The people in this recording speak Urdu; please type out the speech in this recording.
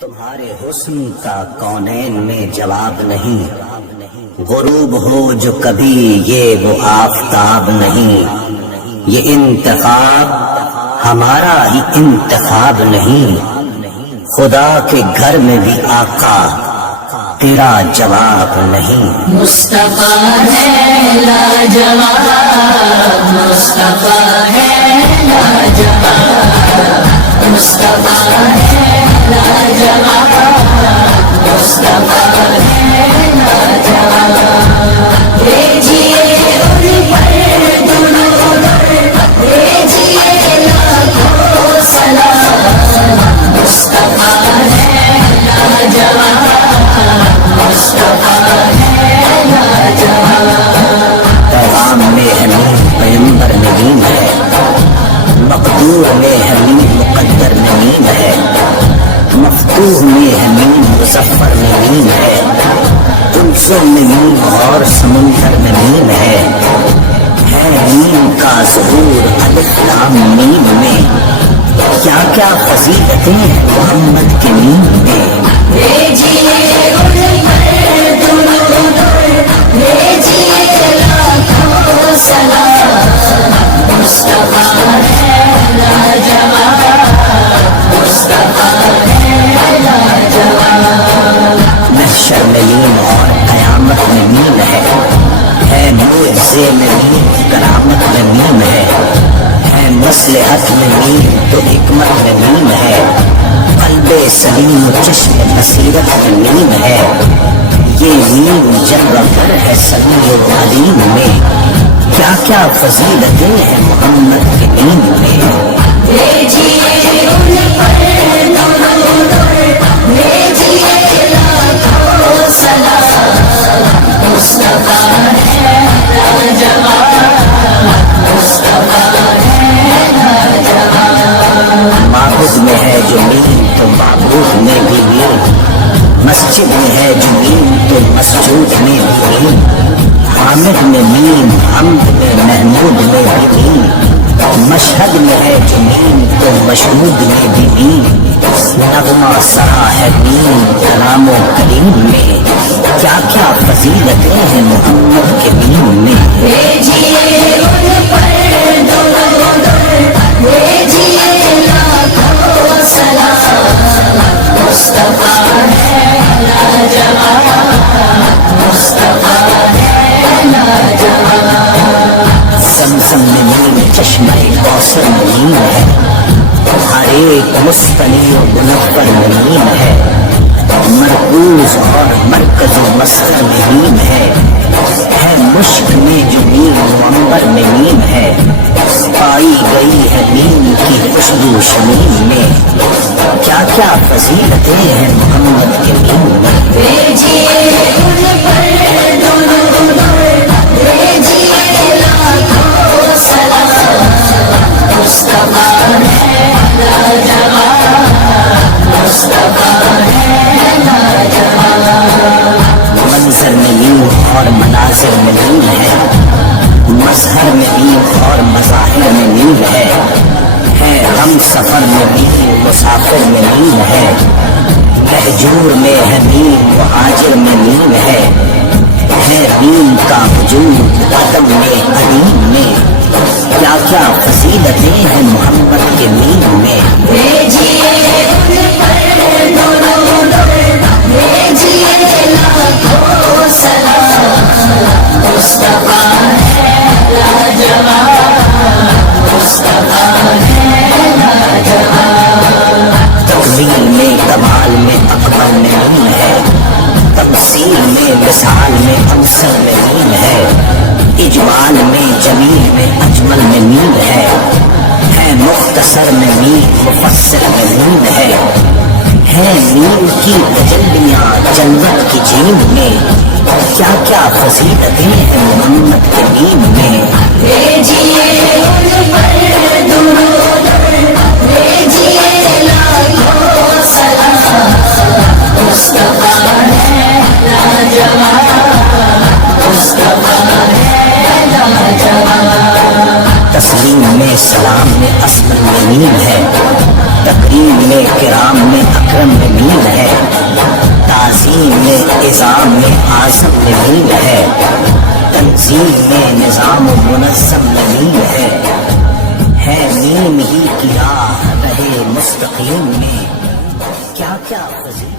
تمہارے حسن کا کونین میں جواب نہیں، غروب ہو جو کبھی یہ وہ آفتاب نہیں، یہ انتخاب ہمارا ہی انتخاب نہیں، خدا کے گھر میں بھی آقا تیرا جواب نہیں۔ مصطفیٰ ہے لاجواب، مصطفیٰ ہے لاجواب، مصطفیٰ ہے لاجواب، مصطفیٰ ہے لاجواب۔ بھیجیے ان پر درود، بھیجیے لاکھوں سلام، مصطفیٰ ہے لاجواب، مصطفیٰ ہے لاجواب۔ پیغام میں حمید پیمبر میں نیم ہے، مقدور میں حمید مقدر میں نیم ہے، مفتوح میں حمید مظفر میں نیم ہے، عنصر میں نیم اور سمندر میں نیم ہے نیم کا ظہور الف لام میم میں، کیا کیا فضیلتیں ہیں محمد کے نیم میں۔ بھیجیے ان پر درود، بھیجیے لاکھوں سلام، مصطفیٰ ہے لاجواب، مصطفیٰ ہے لاجواب۔ محشر میں نیم اور قیامت میں نیم ہے معجزے میں نیم کرامت میں نیم ہے مصلحت میں نیم تو حکمت میں نیم ہے، قلب سلیم و چشم بصیرت میں نیم ہے، یہ نیم جلوہ گر ہے سمیع و علیم میں، کیا کیا فضیلتیں ہیں محمد کے نیم میں۔ بھیجیے ان پر درود، بھیجیے لاکھوں سلام، مصطفیٰ ہے لاجواب، مصطفیٰ ہے لاجواب۔ معبود میں ہے جو نیم تو معبود میں بھی نیم، مسجد میں ہے جو نیم تو مسجود میں بھی نیم، حامد میں نیم حمد میں محمود میں بھی نیم، مشہد میں ہے جو نیم تو مشہود میں بھی نیم، نغمہ سرا ہے نیم کلام و کلیم میں، کیا کیا فضیلتیں ہیں محمد کے نیم میں۔ بھیجیے ان پر درود، بھیجیے لاکھوں سلام، مصطفیٰ ہے لاجواب، مصطفیٰ ہے لاجواب۔ زمزم میں نیم چشمہ کوثر میں نیم ہے، ہر ایک مستنی و منور میں نیم ہے، مرکوز اور مرکز و مسخر میں نیم ہے مشک میں جو نیم عنبر میں نیم ہے، پائی گئی ہے نیم کی خوشبو شمیم میں، کیا کیا فضیلتیں ہیں محمد کے نیم میں۔ بھیجیے ان پر درود، بھیجیے لاکھوں سلام، مصطفیٰ ہے لاجواب، مصطفیٰ ہے لاجواب۔ منظر میں نیم اور مناظر میں نیم ہے، مظہر میں نیم اور مظاہر میں نیم ہے ہم سفر میں نیم مسافر میں نیم ہے، مہجور میں ہے نیم مہاجر میں نیم ہے نیم کا وجود عدم میں قدیم میں، کیا کیا فضیلتیں ہیں محمد کے نیم میں۔ بھیجیے ان پر درود، بھیجیے لاکھوں سلام، مصطفیٰ ہے لاجواب، مصطفیٰ ہے لاجواب۔ تکمیل میں کمال میں اکمل میں نیم ہے، تمثیل میں مثال میں عنصر میں نیم ہے، اجمال میں جمیل میں اجمل میں نیم ہے مختصر میں نیم مفصل میں نیم ہے نیم کی تجلیاں جنت کی جھیل میں، کیا کیا فضیلتیں ہیں محمد کے نیم میں۔ بھیجیے ان پر درود، سلام میں اسلم میں میم ہے، تکریم میں کرام میں اکرم میں میم ہے، تعظیم میں عظام میں اعظم میں میم ہے، تنظیم میں نظام و منظم میں میم ہے میم ہی کی راہ رہے مستقیم میں کیا کیا فضیلت